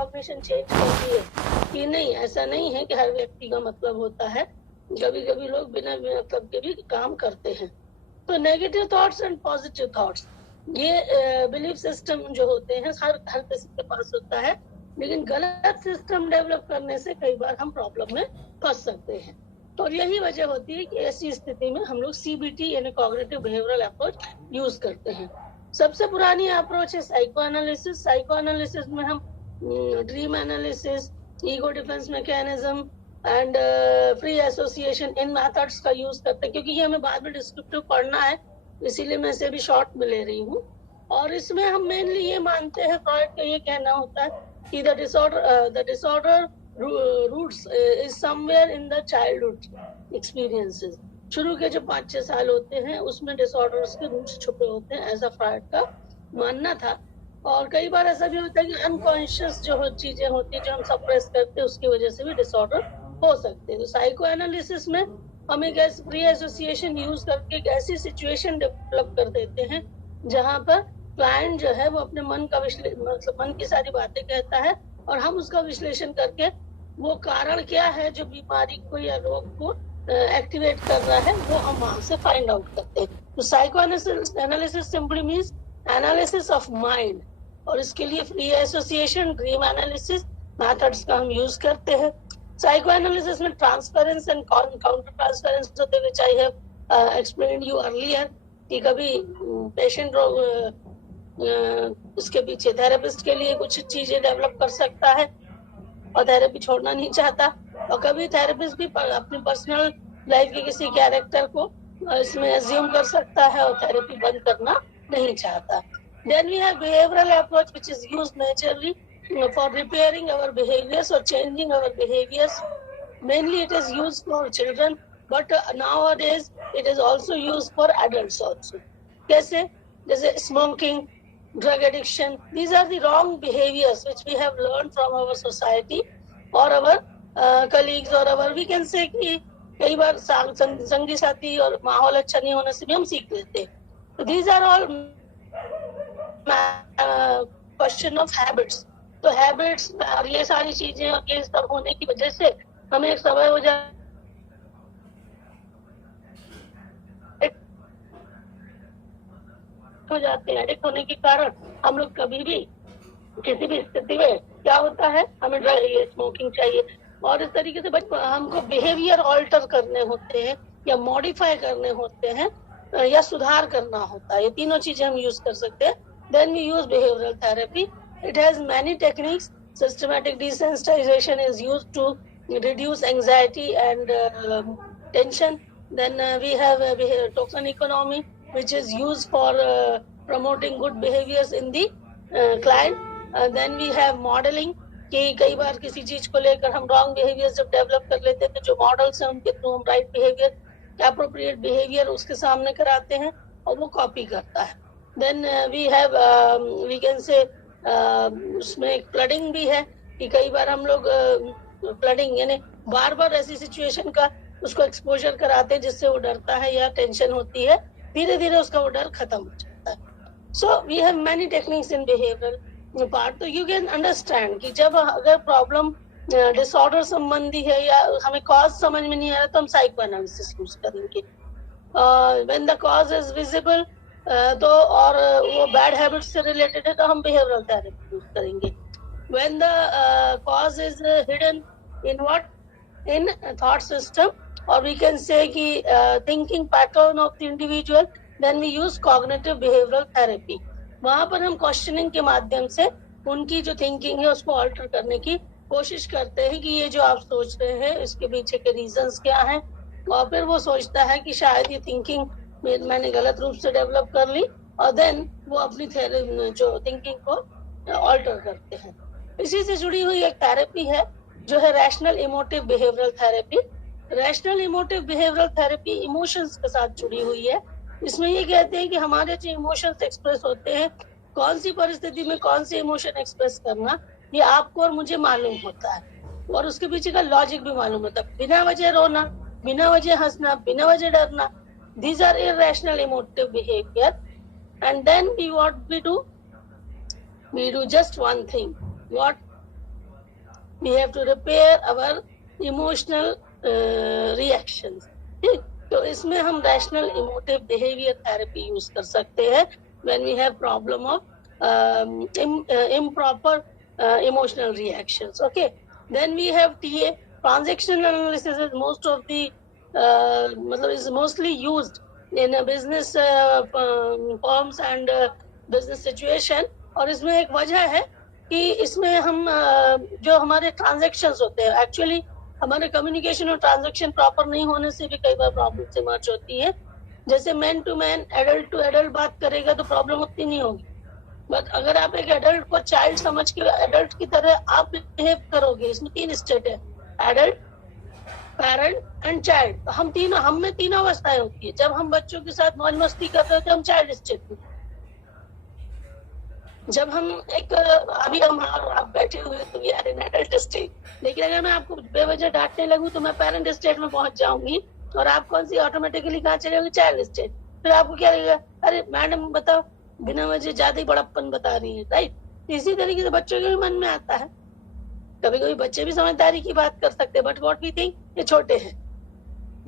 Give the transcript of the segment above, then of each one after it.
Cognition change कर दिए कि नहीं, ऐसा नहीं है कि हर व्यक्ति का मतलब होता है, कभी कभी लोग बिना मतलब के भी काम करते हैं। तो negative thoughts and positive thoughts, ये बिलीफ सिस्टम जो होते हैं हर किसी के पास होता है, लेकिन गलत सिस्टम डेवलप करने से कई बार हम प्रॉब्लम में फंस सकते हैं। तो यही वजह होती है कि ऐसी स्थिति में हम लोग CBT यानी कॉग्निटिव बिहेवियरल अप्रोच यूज करते हैं। सबसे पुरानी अप्रोच है साइको एनालिसिस। साइको एनालिसिस में हम dream analysis, ego defence mechanism and free association, in methods का यूज करते हैं, क्योंकि ये हमें बाद में डिस्क्रिप्टिव पढ़ना है, इसीलिए मैं इसे भी शॉर्ट में ले रही हूँ। और इसमें हम मेनली ये मानते हैं, फ्रॉइड का ये कहना होता है कि the disorder roots is somewhere in the childhood experiences. शुरू के जो 5-6 साल होते हैं उसमें डिसऑर्डर्स के रूट्स छुपे होते हैं, ऐसा फ्रॉइड का मानना था। और कई बार ऐसा भी होता है कि अनकॉन्शियस जो चीजें होती है जो हम सप्रेस करते हैं उसकी वजह से भी डिसऑर्डर हो सकते हैं। तो साइको एनालिसिस में हम एक फ्री एसोसिएशन यूज करके एक ऐसी सिचुएशन डेवलप कर देते हैं जहां पर क्लाइंट जो है वो अपने मन का मतलब मन की सारी बातें कहता है, और हम उसका विश्लेषण करके वो कारण क्या है जो बीमारी को या रोग को एक्टिवेट कर रहा है वो हम वहां से फाइंड आउट करते हैं। तो psycho analysis simply means analysis of mind, और इसके लिए free association, dream analysis methods का हम यूज करते हैं। साइको एनालिसिस में ट्रांसफरेंस एंड काउंटर ट्रांसफरेंस होते हैं, which I have explained you earlier, कि कभी पेशेंट उसके पीछे थेरेपिस्ट के लिए कुछ चीजें डेवलप कर सकता है और थेरेपी छोड़ना नहीं चाहता, और कभी थेरेपिस्ट भी अपनी पर्सनल लाइफ के किसी कैरेक्टर को इसमें अज्यूम कर सकता है और थेरेपी बंद करना नहीं चाहता। Then we have behavioral approach, which is used majorly for repairing our behaviors or changing our behaviors. Mainly it is used for children, but nowadays it is also used for adults also. कैसे? जैसे smoking, drug addiction, these are the wrong behaviors which we have learned from our society or our colleagues or our, we can say कि कई बार संगी साथी और माहौल अच्छा नहीं होने से भी हम सीख लेते हैं। So these are all question of habits. तो हैबिट्स और ये सारी चीजें और ये सब होने की वजह से हमें एक समय हो जाते हैं। एडिक्ट होने के कारण हम लोग कभी भी किसी भी स्थिति में क्या होता है, हमें ड्रग चाहिए, स्मोकिंग चाहिए, और इस तरीके से हमको बिहेवियर ऑल्टर करने होते हैं या मॉडिफाई करने होते हैं या सुधार करना होता है। ये तीनों चीजें हम यूज कर सकते हैं। Then we use behavioral therapy. It has many techniques. Systematic desensitization is used to reduce anxiety and tension. Then we have token economy, which is used for promoting good behaviors in the client. Then we have modeling, कि कई बार किसी चीज को लेकर हम wrong behaviour जब develop कर लेते हैं तो जो मॉडल्स हैं उनके थ्रू हम राइट बिहेवियर, एप्रोप्रिएट बिहेवियर उसके सामने कराते हैं और वो कॉपी करता है। Then we have we can say उसमें एक फ्लडिंग भी है कि कई बार हम लोग फ्लडिंग यानी बार बार ऐसी सिचुएशन का उसको एक्सपोजर कराते हैं जिससे वो डरता है या टेंशन होती है, धीरे धीरे उसका वो डर खत्म हो जाता है। So we have many techniques in behavioural part. तो यू कैन अंडरस्टैंड कि जब अगर प्रॉब्लम डिसऑर्डर संबंधी है या हमें कॉज समझ में नहीं आ रहा तो हम साइको एनालिसिस यूज करेंगे। When the cause is visible तो और वो बैड हैबिट से रिलेटेड है तो हम बिहेवियरल थेरेपी यूज करेंगे। When the cause is hidden in what, in thought system, और वी कैन से कि thinking pattern of the individual, then we use cognitive behavioural therapy. वहां पर हम क्वेश्चनिंग के माध्यम से उनकी जो थिंकिंग है उसको ऑल्टर करने की कोशिश करते हैं कि ये जो आप सोच रहे हैं इसके पीछे के रीजंस क्या हैं, और फिर वो सोचता है कि शायद ये थिंकिंग मैंने गलत रूप से डेवलप कर ली, और देन वो अपनी जो थिंकिंग को ऑल्टर करते हैं। इसी से जुड़ी हुई एक थेरेपी है जो है rational emotive behavioural therapy. Rational emotive behavioural therapy emotions के साथ जुड़ी हुई है। इसमें ये कहते हैं कि हमारे जो इमोशंस एक्सप्रेस होते हैं, कौन सी परिस्थिति में कौन से इमोशन एक्सप्रेस करना, ये आपको और मुझे मालूम होता है, और उसके पीछे का लॉजिक भी मालूम होता है। बिना वजह रोना, बिना वजह हंसना, बिना वजह डरना, these are irrational emotive behavior. And then we do just one thing, what we have to repair our emotional reactions. ठीक, तो इसमें हम rational emotive behavior therapy use कर सकते हैं when we have problem of improper emotional reactions. Okay, then we have TA. Transactional analysis is most of the मतलब is mostly used in a business firms and business situation. और इसमें एक वजह है कि इसमें हम जो हमारे ट्रांजैक्शंस होते हैं, एक्चुअली हमारे कम्युनिकेशन और ट्रांजैक्शन प्रॉपर नहीं होने से भी कई बार प्रॉब्लम्स इमर्ज होती है. जैसे man to man, adult to adult बात करेगा तो प्रॉब्लम उतनी नहीं होगी, बट अगर आप एक एडल्ट को चाइल्ड समझ के एडल्ट की तरह आप बिहेव करोगे, इसमें 3 स्टेट है, एडल्ट, पेरेंट एंड चाइल्ड. हम में तीन अवस्थाएं होती है. जब हम बच्चों के साथ मौज मस्ती करते हैं तो हम चाइल्ड स्टेट में. जब हम एक अभी हम आप बैठे हुए तो we are in adult state. लेकिन अगर मैं आपको बेवजह डांटने लगूं तो मैं पेरेंट स्टेट में पहुंच जाऊंगी और आप कौन सी ऑटोमेटिकली कहाँ चले जाओगे, चाइल्ड स्टेट. फिर आपको क्या लगेगा, अरे मैडम बताओ बिना वजह ज्यादा ही बड़प्पन बता रही है, राइट. इसी तरीके से बच्चों के भी मन में आता है. कभी कभी बच्चे भी समझदारी की बात कर सकते हैं, बट व्हाट वी थिंक ये छोटे हैं.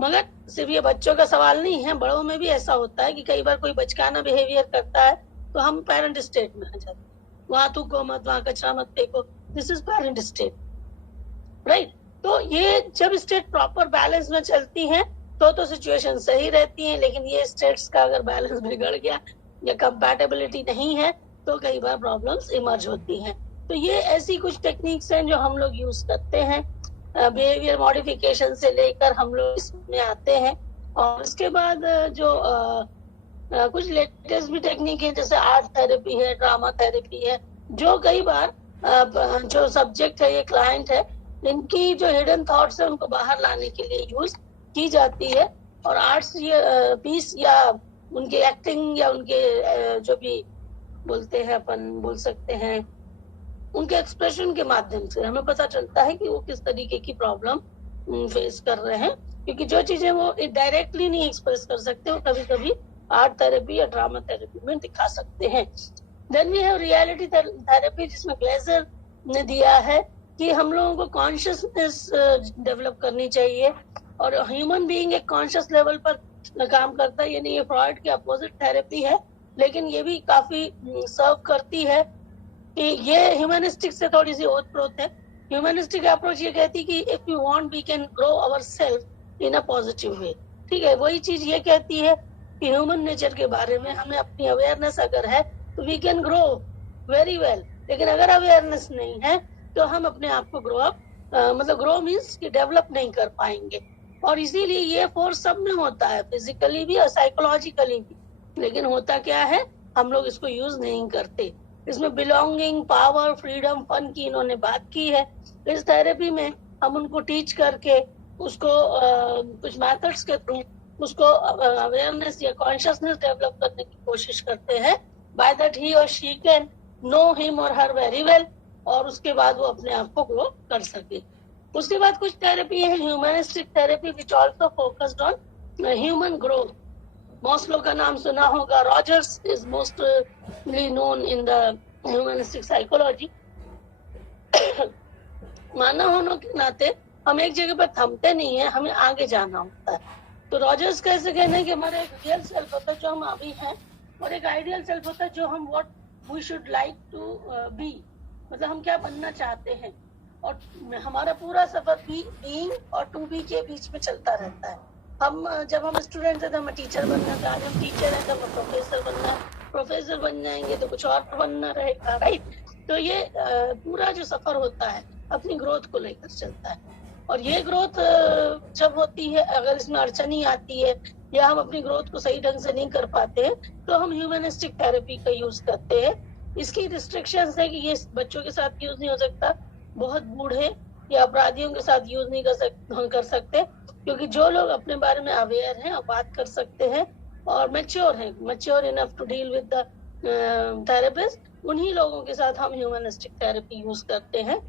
मगर सिर्फ ये बच्चों का सवाल नहीं है, बड़ों में भी ऐसा होता है कि कई बार कोई बचकाना बिहेवियर करता है तो हम पेरेंट स्टेट में आ जाते हैं. वहां थूको मत, वहां कचरा मत फेंको, this is parent state, right. तो ये जब स्टेट प्रॉपर बैलेंस में चलती हैं तो सिचुएशन सही रहती है. लेकिन ये स्टेट्स का अगर बैलेंस बिगड़ गया या कंपैटिबिलिटी नहीं है तो कई बार प्रॉब्लम्स इमर्ज होती हैं. तो ये ऐसी कुछ टेक्निक्स हैं जो हम लोग यूज करते हैं. बिहेवियर मॉडिफिकेशन से लेकर हम लोग इसमें आते हैं. और उसके बाद जो कुछ लेटेस्ट भी टेक्निक है, जैसे आर्ट थेरेपी है, ड्रामा थेरेपी है, जो कई बार जो सब्जेक्ट है, ये क्लाइंट है, इनकी जो हिडन थॉट्स है उनको बाहर लाने के लिए यूज की जाती है. और आर्ट्स ये पीस या उनके एक्टिंग या उनके जो भी बोलते हैं, अपन बोल सकते हैं, उनके एक्सप्रेशन के माध्यम से हमें पता चलता है कि वो किस तरीके की प्रॉब्लम फेस कर रहे हैं. क्योंकि जो चीजें वो डायरेक्टली नहीं एक्सप्रेस कर सकते वो कभी कभी आर्ट थेरेपी या ड्रामा थेरेपी में दिखा सकते हैं. Then we have reality therapy, जिसमें ग्लेजर ने दिया है कि हम लोगों को कॉन्शियसनेस डेवलप करनी चाहिए और ह्यूमन बीइंग एक कॉन्शियस लेवल पर काम करता है. यानी ये फ्रॉइड के अपोजिट थेरेपी है, लेकिन ये भी काफी सर्व करती है कि ये ह्यूमनिस्टिक से थोड़ी सी ओत-प्रोत है. ह्यूमनिस्टिक अप्रोच ये कहती है कि if you want we can grow ourself in a positive way. ठीक है, वही चीज ये कहती है कि ह्यूमन नेचर के बारे में हमें अपनी अवेयरनेस अगर है तो we can grow very well. लेकिन अगर अवेयरनेस नहीं है तो हम अपने आप को ग्रो अप मतलब ग्रो मीन्स कि डेवलप नहीं कर पाएंगे. और इसीलिए ये फोर्स सब में होता है, फिजिकली भी और साइकोलॉजिकली भी. लेकिन होता क्या है, हम लोग इसको यूज नहीं करते. इसमें बिलोंगिंग, पावर, फ्रीडम, फन की इन्होंने बात की है. इस थेरेपी में हम उनको टीच करके उसको कुछ मेथड्स के थ्रू उसको अवेयरनेस या कॉन्शियसनेस डेवलप करने की कोशिश करते हैं. बाय दैट ही और शी कैन नो हिम और हर वेरी वेल, और उसके बाद वो अपने आप को ग्रो कर सके. उसके बाद कुछ थेरेपी है humanistic therapy which also focused on human growth. Maslow का नाम सुना होगा. Rogers is mostly known in the humanistic psychology. मानव होने के नाते हम एक जगह पर थमते नहीं है, हमें आगे जाना होता है. तो रॉजर्स का ऐसे कहना है कि हमारा एक रियल सेल्फ होता है जो हम अभी हैं, और एक आइडियल सेल्फ होता है जो हम what we should like to be, मतलब हम क्या बनना चाहते हैं. और हमारा पूरा सफर बीइंग और टू बी के बीच में चलता रहता है. हम जब हम स्टूडेंट थे तो हमें टीचर बनना था, आज हम टीचर हैं तो हमें प्रोफेसर बनना है, प्रोफेसर बन जाएंगे तो कुछ और बनना रहेगा, राइट. तो ये पूरा जो सफर होता है अपनी ग्रोथ को लेकर चलता है. और ये ग्रोथ जब होती है, अगर इसमें अड़चनी आती है या हम अपनी ग्रोथ को सही ढंग से नहीं कर पाते हैं तो हम ह्यूमनिस्टिक थेरेपी का यूज करते हैं. इसकी रिस्ट्रिक्शंस है कि ये बच्चों के साथ यूज नहीं हो सकता, बहुत बूढ़े या अपराधियों के साथ यूज नहीं कर सकते, क्योंकि जो लोग अपने बारे में अवेयर हैं और बात कर सकते हैं और mature enough to deal with the therapist, उन्हीं लोगों के साथ हम ह्यूमनिस्टिक थेरेपी यूज करते हैं.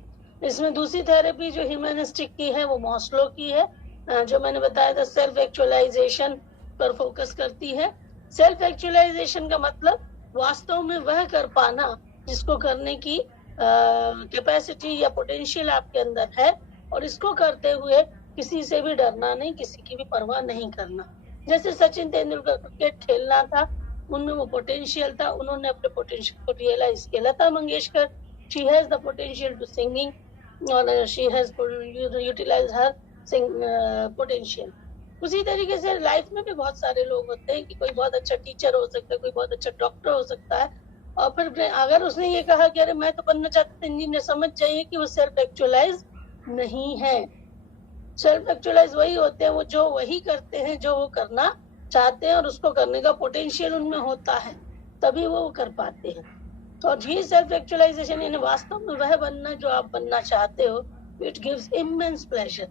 इसमें दूसरी थेरेपी जो ह्यूमनिस्टिक की है वो मॉस्लो की है, जो मैंने बताया था सेल्फ एक्चुअलाइजेशन पर फोकस करती है. सेल्फ एक्चुअलाइजेशन का मतलब वास्तव में वह कर पाना जिसको करने की कैपेसिटी या पोटेंशियल आपके अंदर है, और इसको करते हुए किसी से भी डरना नहीं, किसी की भी परवाह नहीं करना। जैसे सचिन तेंदुलकर क्रिकेट खेलना था, उनमें वो पोटेंशियल था, उन्होंने अपने पोटेंशियल को रियलाइज किया। Lata Mangeshkar, she has the potential to singing और she has utilize her potential. उसी तरीके से लाइफ में भी बहुत सारे लोग होते हैं कि कोई बहुत अच्छा टीचर हो सकता है, कोई बहुत अच्छा डॉक्टर हो सकता है, और फिर अगर उसने ये कहा कि अरे मैं तो बनना चाहता हूँ इंजीनियर, समझ जाइए कि वो सेल्फ एक्चुअलाइज नहीं है। सेल्फ एक्चुअलाइज वही होते हैं वो जो वही करते हैं जो वो करना चाहते हैं और उसको करने का पोटेंशियल उनमें होता है, तभी वो कर पाते हैं। तो ये सेल्फ एक्चुअलाइजेशन यानी वास्तव में वह बनना जो आप बनना चाहते हो, इट गिव्स इमेंस प्लेजर।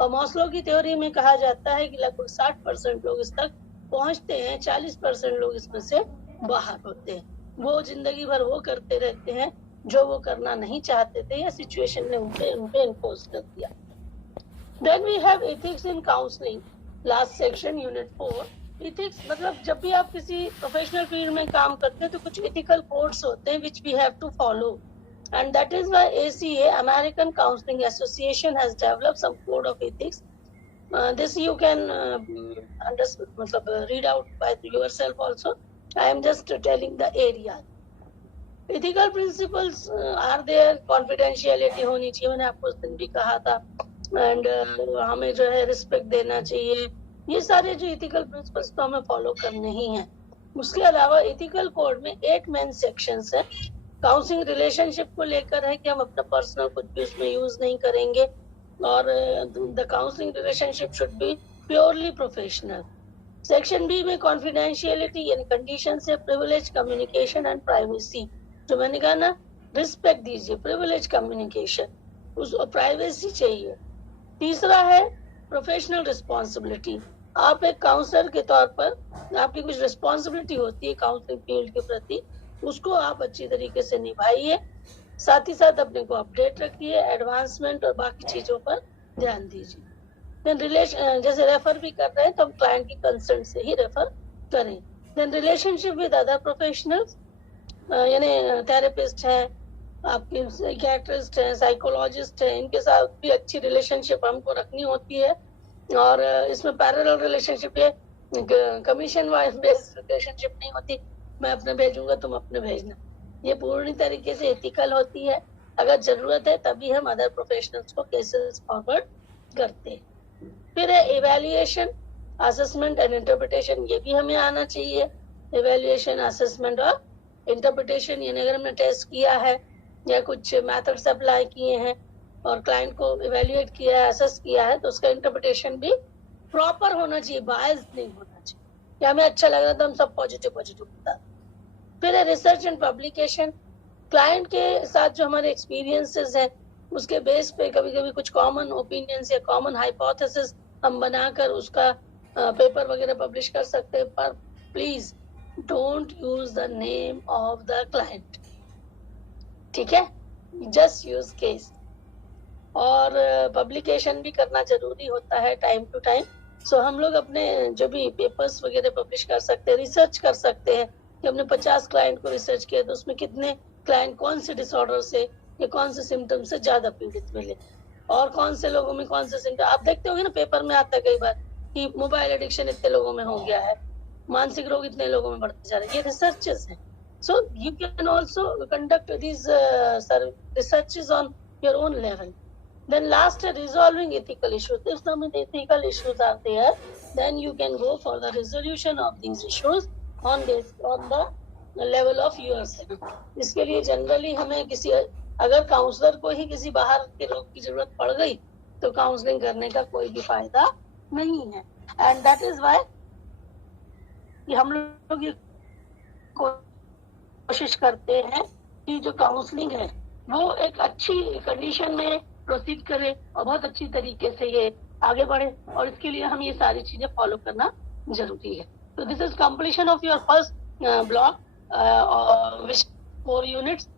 और मॉस्लो की थ्योरी में कहा जाता है कि लगभग 60% लोग इस तक पहुंचते हैं, 40% लोग इसमें से बाहर होते हैं। वो जिंदगी भर वो करते रहते हैं जो वो करना नहीं चाहते थे या सिचुएशन ने उनपे इम्पोज कर दिया। Then we have ethics in counseling, last section, unit 4. Ethics मतलब जब भी आप किसी प्रोफेशनल फील्ड में काम करते हैं तो कुछ ethical codes होते हैं which we have to follow, and that is why ACA, American Counseling Association, has developed some code of ethics. This you can read out by yourself also. I am just telling the area. Ethical principles are there, confidentiality होनी चाहिए, मैंने आपको उस दिन भी कहा था, and हमें जो है रिस्पेक्ट देना चाहिए। ये सारे जो इथिकल प्रिंसिपल्स तो हमें फॉलो करने ही हैं। उसके अलावा इथिकल कोड में 8 मेन सेक्शंस है। काउंसलिंग रिलेशनशिप को लेकर है कि हम अपना पर्सनल कुछ भी उसमें यूज नहीं करेंगे, और the counselling relationship should be purely professional. Section B में कॉन्फिडेंशियलिटी यानी कंडीशन से प्रिविलेज कम्युनिकेशन एंड प्राइवेसी, जो मैंने कहा ना, रिस्पेक्ट दीजिए, प्रिविलेज कम्युनिकेशन, उसको प्राइवेसी चाहिए। तीसरा है प्रोफेशनल रिस्पॉन्सिबिलिटी। आप एक काउंसलर के तौर पर आपकी कुछ रिस्पॉन्सिबिलिटी होती है काउंसलिंग फील्ड के प्रति, उसको आप अच्छी तरीके से निभाइए। साथ ही साथ अपने को अपडेट रखिए, एडवांसमेंट और बाकी चीजों पर ध्यान दीजिए। देन रिलेशन, जैसे रेफर भी कर रहे हैं तो हम क्लाइंट की कंसर्न से ही रेफर करें। Then relationship with other professionals, यानी थेरेपिस्ट है, आपके साइकियाट्रिस्ट है, साइकोलॉजिस्ट है, इनके साथ भी अच्छी रिलेशनशिप हमको रखनी होती है। और इसमें पैरेलल रिलेशनशिप है, कमीशन वाइज बेस्ड रिलेशनशिप नहीं होती, मैं अपने भेजूंगा तुम अपने भेजना। ये पूरी तरीके से एथिकल होती है। अगर जरूरत है तभी हम अदर प्रोफेशनल्स को केसेस फॉरवर्ड करते हैं। फिर है इवैल्यूएशन, असेसमेंट एंड इंटरप्रिटेशन, ये भी हमें आना चाहिए। इवैल्यूएशन, असेसमेंट और इंटरप्रिटेशन, यानी अगर हमने टेस्ट किया है या कुछ मेथड्स अप्लाई किए हैं और क्लाइंट को इवैल्यूएट किया है, असेस किया है, तो उसका इंटरप्रिटेशन भी प्रॉपर होना चाहिए, बायस नहीं होना चाहिए। या हमें अच्छा लग रहा था हम सब पॉजिटिव बता। फिर है रिसर्च एंड पब्लिकेशन, क्लाइंट के साथ जो हमारे एक्सपीरियंसेस है उसके बेस पे कभी कभी कुछ कॉमन ओपिनियंस या कॉमन हाइपोथेसिस हम बनाकर उसका पेपर वगैरह पब्लिश कर सकते हैं, पर please don't use the name of the client, ठीक है, जस्ट यूज केस। और पब्लिकेशन भी करना जरूरी होता है टाइम टू टाइम। सो हम लोग अपने जो भी पेपर्स वगैरह पब्लिश कर सकते हैं, रिसर्च कर सकते हैं कि हमने 50 क्लाइंट को रिसर्च किया तो उसमें कितने क्लाइंट कौन से डिसऑर्डर से या कौन से सिम्टम से ज्यादा पीड़ित मिले, और कौन से लोगों में कौन से सिम्टम। आप देखते होंगे ना पेपर में आता है कई बार कि मोबाइल एडिक्शन इतने लोगों में हो गया है, मानसिक रोग इतने लोगों में बढ़ते जा रहे हैं, ये रिसर्चेस हैं। So you can also conduct these researches on your own level. Then last, resolving ethical issues. If some ethical issues are there, then you can go for the resolution of these issues on the level of yourself. इसके लिए generally हमें किसी, अगर counsellor को ही किसी बाहर के लोग की जरूरत पड़ गई तो काउंसलिंग करने का कोई भी फायदा नहीं है। एंड दैट इज वाई कि हम लोग ये कोशिश करते हैं कि जो काउंसलिंग है वो एक अच्छी कंडीशन में प्रोसीड करे और बहुत अच्छी तरीके से ये आगे बढ़े, और इसके लिए हम ये सारी चीजें फॉलो करना जरूरी है। तो this is completion of your first block which 4 units.